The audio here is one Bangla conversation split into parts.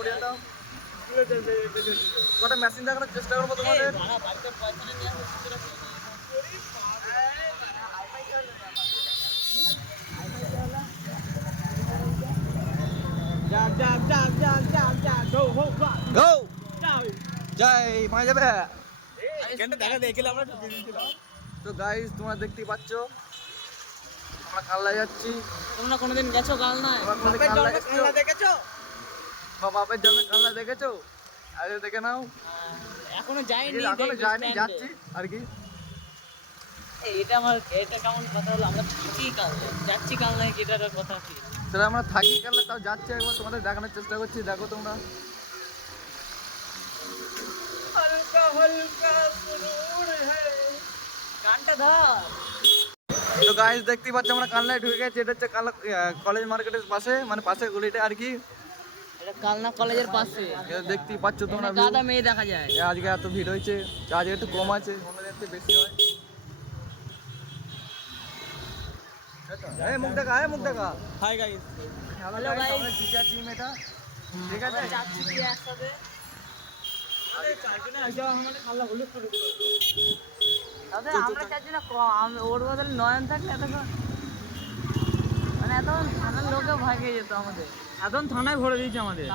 পড়িয়ে দাও। কটা মেশিন দেখানোর চেষ্টা করবো তোমাদের। গো জয় মাই যাবে। তো গাইস তোমরা দেখতেই পাচ্ছ আমরা কালনা যাচ্ছি। তোমরা কোনোদিন গেছো কালনায়? দেখেছো বা বাপের জন্য কালনা দেখেছো? আগে দেখে নাও। এখনো যাইনি, এখনো যাইনি, যাচ্ছি আর কি। এটা কেমন কথা হলো? আমরা থাকি কালনায়, যাচ্ছি কালনায়, এটার কথা কি? সেটা আমরা থাকি কালনা, তাও যাচ্ছি একবার তোমাদের দেখানোর চেষ্টা করছি। দেখো তোমরা হালকা হালকা সুরুর হ্যায়, গানটা ধর। তো গাইস দেখতেই পাচ্ছ আমরা কালনায় ঢুকে গেছি। এটা হচ্ছে কালনা কলেজ মার্কেটের পাশে, মানে পাশে গলিটা আর কি। এটা কালনা কলেজের পাশে। এটা দেখতেই পাচ্ছ তোমরা। গাদা মেয়ে দেখা যায়। আজকে এত ভিড় হয়েছে, আজকে একটু কম আছে, অন্যদের থেকে বেশি হয়। মুখ দেখা, মুখ দেখা। Hi guys. হ্যালো গাইস, আমরা জিজা টিম এটা। ঠিক আছে, যাচ্ছি কি একসাথে? আমরা চাচ্ছি না ওর বদলে নয়ন থাকলে এতক্ষণ, মানে এতক্ষণ থানার লোকে ভয় খেয়ে যেত আমাদের। এখন থানায় ভরে দিয়েছে আমাদের।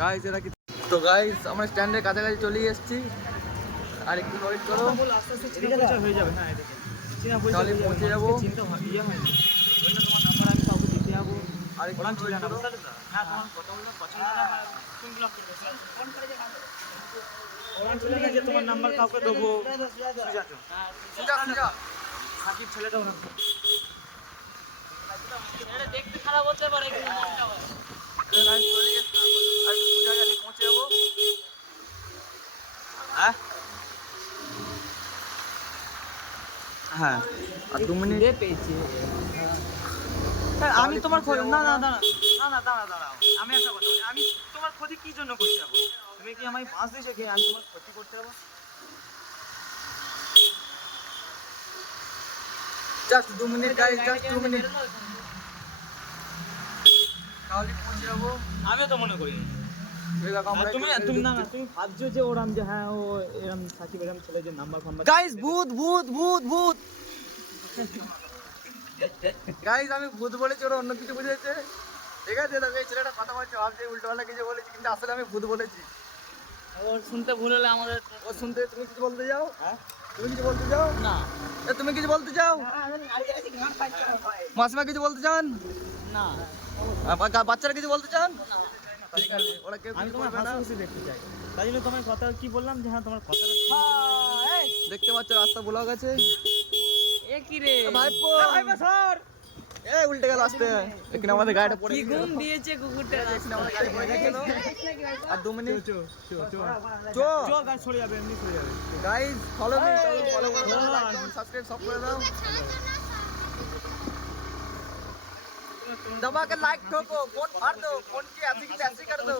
গাইস এটা কি? তো গাইস আমরা স্ট্যান্ডের কাছাকাছি চলে এসেছি, আর একটু ওয়েট করো। আস্তে আস্তে চিনা পরিচয় হয়ে যাবে। হ্যাঁ, এটা চিনা পরিচয় তাহলে পৌঁছে যাবো। চিন্তা ইয়ে হয়। ওই না, তোমার নাম্বার আমি কাউকে দিতে যাবো। আর একটু ওরাম ছিল wait না, করো। বুঝতে পারছো? হ্যাঁ, তোমার কতগুলো পছন্দ না হয় কোন ব্লক করবে স্যার? ফোন করে যে ভালো। ওরাম ছিল না যে তোমার নাম্বার কাউকে দেবো। বুঝাছো? সুজা, সুজা। সাকিব ছেলেটা ওরকম। এটা দেখতে খারাপ হতে পারে কিন্তু মনটা ভালো। গাইস চলে এসেছি, আর একটু সুজা গেলে পৌঁছে যাবো। হ্যাঁ হ্যাঁ, আর 2 মিনিট পেয়েছি। আমি তোমার ক্ষতি না না না না না দাঁড়া দাঁড়াও, আমি একটা কথা বলি, আমি তোমার ক্ষতি কি জন্য করতে যাবো? তুমি কি আমায় বাস দিয়েছো কি আমি তোমার ক্ষতি করতে যাবো? Just 2 minute guys, just 2 minute, তাহলে পৌঁছে যাবো। আমিও তো মনে করি। এই দেখো আমরা তুমি তুমি না না তুমি ভাবছো যে ওরাম যে হ্যাঁ ও এরম সাকিব এরম ছেলে যে নাম্বার ফাম্বার। গাইস ভূত ভূত ভূত ভূত। গাইস আমি ভূত বলেছি, ওরা অন্য কিছু বুঝেছে। ঠিক আছে, দেখো এই ছেলেটা কথা বলছে, ভাবছে উল্টো পাল্টা কিছু বলেছি, কিন্তু আসলে আমি ভূত বলেছি। ওর শুনতে ভুল হলে আমাদের ও শুনতে, তুমি কিছু বলতে যাও? হ্যাঁ? তুমি কিছু বলতে যাও? না তুমি কিছু বলতে চাও? মাসিমা কিছু বলতে চান? না বাচ্চারা কিছু বলতে চান? না। ঠিক আছে, ওরা কেউ আমি কিছু তোমার বলবে না। হাসাহাসি দেখতে চাই, তাই জন্য তোমার কথা কি বললাম যে হ্যাঁ তোমার কথাটা দেখতে পাচ্ছ রাস্তা ব্লক আছে। এ কি রে, ভাইপো এই উল্টে গেল আসতে। এখানে আমাদের গাড়িটা পড়ে কি গেল। ঘুম দিয়েছে কুকুরটা? এখানে আমাদের গাড়ি পড়ে গেছিল। আর 2 মিনিট চো চো চো চো। চো গাছ ছড়ে যাবে, এমনি ছড়ে যাবে। গাইস ফলো মি, ফলো করে দাও, লাইক কমেন্ট সাবস্ক্রাইব সব করে দাও। दबा के लाइक ठोको, फोन फाड़ दो, फोन की ऐसी कर दो।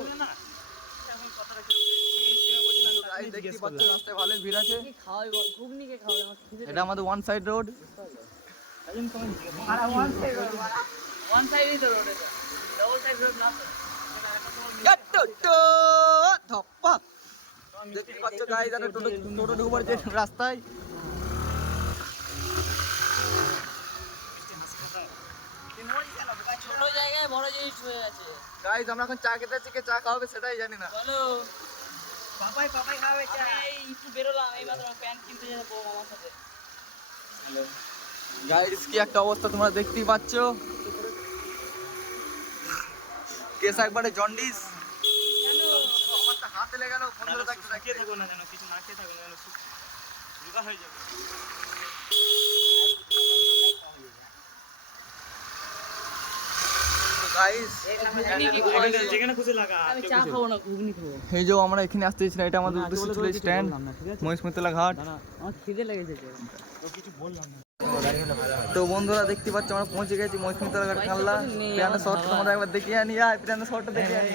গাইস দেখতে পাচ্ছ রাস্তায় ভালোই ভিড় আছে। কি খাওয়াই বল, ঘুগনি কে খাওয়াই? আমার খিদে এটা আমাদের ওয়ান সাইড রোড। ওয়ান সাইডই তো রোড, এটা ডাবল সাইড রোড না তো। ধপ্পা দেখতে পাচ্ছ গাইস, আর টোটো টোটো ঢুকবার যে রাস্তায়। ছোট জায়গায় বড় জিনিস হয়ে আছে। গাইস আমরা এখন চা খেতে যাচ্ছি, কে চা খাওয়াবে সেটাই জানি না। বলো পাপাই খাবে চা। এই একটু বেরোলাম, এই মাত্র প্যান্ট কিনতে যাবো মামার সাথে। গাইস কি একটা অবস্থা তোমরা দেখতেই পাচ্ছ। কেস একবারে জন্ডিস। আমার তো হাতে লেগে গেল, বন্ধুরা থাকতে থাকতে। খেয়ে থাকো না যেন, কিছু না খেয়ে থাকো না যেন, রোগা হয়ে যাবে। গাইস যেখানে খুশি লাগা। আমি চা খাবো না, ঘুগনি খাবো। এই যে আমরা এখানে আসতে চাইছিলাম, এটা আমাদের উদ্দেশ্য ছিল স্ট্যান্ড মহিষমতলা ঘাট। আমার খিদে লেগেছে তো। কিছু বললাম না। তো বন্ধুরা দেখতে পাচ্ছ আমরা পৌঁছে গেছি মহিষমতলা ঘাট কাল্লা। পিরানো শহরটা তোমরা একবার দেখিয়ে আনি, আয় পিরানো শহরটা দেখিয়ে আনি।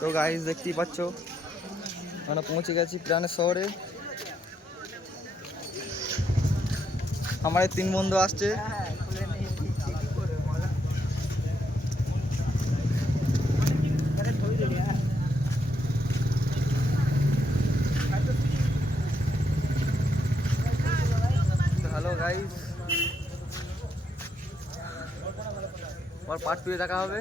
তো গাইস দেখতেই পাচ্ছ আমরা পৌঁছে গেছি প্রাণের শহরে। আমার এই 3 বন্ধু আসছে। হ্যাঁ খুলে নিয়েছি কি করে বলো আরে ধরে দিলি হ্যাঁ হ্যালো গাইস, আর পার্ট 2 এ দেখা হবে।